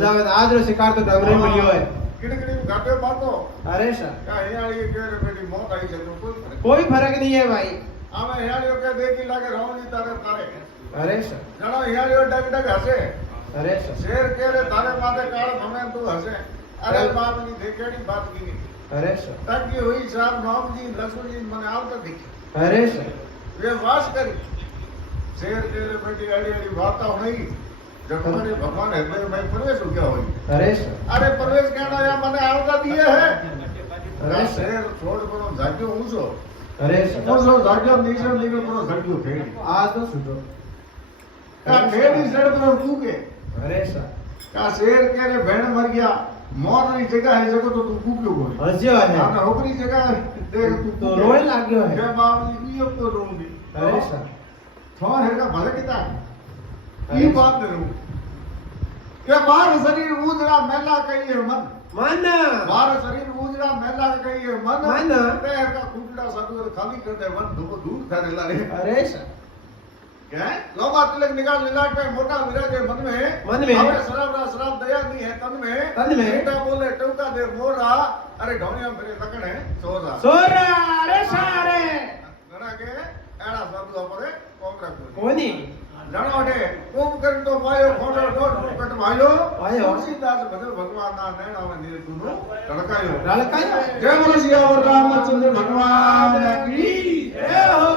जावे आज रो शिकार तो डगरे मिलियो है किड़किड़ी घाटे बातो अरे सर क्या हियाली के रे बेटी मौत आई छे तो कोई फर्क नहीं है भाई आमे हियालियो के देखी लागे रावणी तारे तारे अरे सर जणो हियालियो डग डग हसे अरे सर शेर के रे तारे माथे काळ भमे तू हसे अरे बाप नी देखेड़ी बात की अरे सर तकी हुई साहब नाम जी लक्ष्मण जी मने आवता दिखे अरे सर वे वास करी शेर के रे बेटी अड़ी अड़ी वाता नहीं जब हमारे भगवान हृदय में प्रवेश हो गया होई अरे सर अरे प्रवेश कहना या मने आवता दिए है अरे सर शेर छोड़ पड़ो जाग्यो ऊंचो अरे सर ऊंचो जाग्यो नीचे नीचे पड़ो जाग्यो खेड़ी आ तो सुनो का खेड़ी सड़ पर कूके अरे सर का शेर के रे भेड़ मर गया मौत नी जगह है जगह तो तू कूक्यो बोले हस्यो है आना होकरी जगह देख तू तो रोए लाग्यो है के बावली ये तो रोंगी अरे सर थो है का भले किता ई बात ने रू के बार शरीर उजड़ा मेला कही है मन मन बार शरीर उजड़ा मेला कही है मन मन। पैर का कुकड़ा सदुर खाली कर दे मन धूप दूर करे लारे अरे सर क्या लोमा तिलक निकाल लीलाट पे मोटा विराजे मन में हमें शराब दया नहीं है तन में बेटा बोले टौका दे मोरा अरे ढोनिया मेरे लकड़ है सोरा अरे सारे गणा के एड़ा सब अपरे कोमरा को कोनी जणोटे कोम कर तो पायो खोटो डोट कट भायो भायो। तुलसीदास भगत भगवान ना नैना में नीर तुनो लड़कायो लड़कायो। जय बोलो सियावर रामचंद्र भगवान की जय हो